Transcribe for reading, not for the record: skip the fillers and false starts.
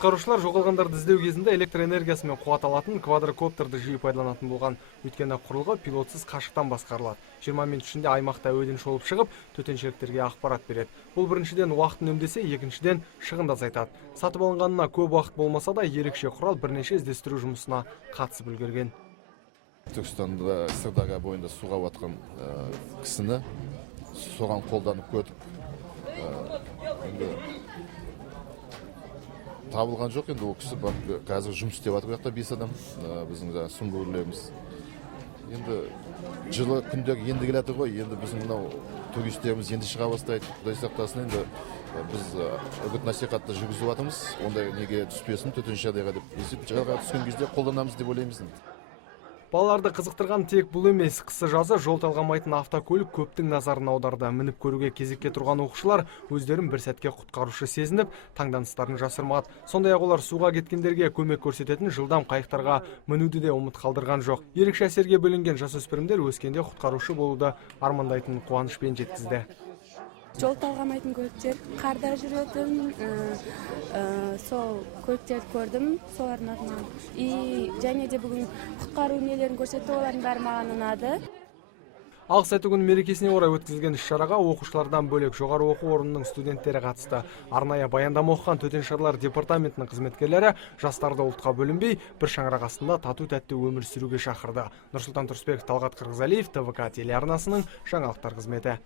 Құтқарушылар жоғалғандарды іздеу кезінде электр энергиясымен қуат алатын квадрокоптерді жиі пайдаланатын болған. Өйткені құрылғы пилотсыз қашықтан басқарылады. 20 минут ішінде аймақта әуеден шолып шығып, төтеншеліктерге ақпарат береді. Бұл біріншіден уақытын үнемдесе, екіншіден шығынды азайтады. Сатып алынғанына көп уақыт болмаса да, ерекше құрал бірнеше іздестіру жұмысына қатысып үлгерген. Түркістанда Сырдария бойында суға батқан кісіні соған қолданып көрдік. Табылған жоқ, енді ол кісі қазір жұмыс істеп жатыр, жақта 5 адам, біздің сүңгуірлеріміз. Енді жылы күндер енді келеді ғой, енді біздің мынау туристеріміз енді шыға бастайды. Құдай сақтасын, енді біз үгіт-насихатты жүргізіп жатырмыз. Ондай неге түспесін, төтенше жағдайға деп. Жағдайға түскен кезде қолданамыз деп ойлаймыз. Балаларды қызықтырған тек бұл емес. Қысы-жазы жол талғамайтын автокөлік көптің назарын аударды. Мініп көруге кезекке тұрған оқушылар өздерін бір сәтке құтқарушы сезініп, таңданыстарын жасырмады. Сондай-ақ олар суға кеткендерге көмек көрсететін жылдам қайықтарға мінуді де ұмыт қалдырған жоқ. Ерекше әсерге бөленген жасөспірімдер өскенде құтқарушы болуды армандайтын қуанышпен жеткізді. Жол талғамайтын көліктер, қарда жүретін, сол көліктерді көрдім, солардың атынан. Және де бүгін құтқару нелерін көрсетті, олардың бәрі маған ұнады. Алғыс-айту күні мерекесіне орай өткізілген іс-шараға оқушылардан бөлек жоғары оқу орнының студенттері қатысты. Арнайы баяндама оқыған төтенше жағдайлар департаментінің қызметкерлері жастарды ұлтқа бөлінбей, бір шаңырақ астында тату-тәтті өмір сүруге шақырды. Нұрсұлтан Тұрысбеков, Талғат Қырғызалиев, ТВК телеарнасының жаңалықтар қызметі.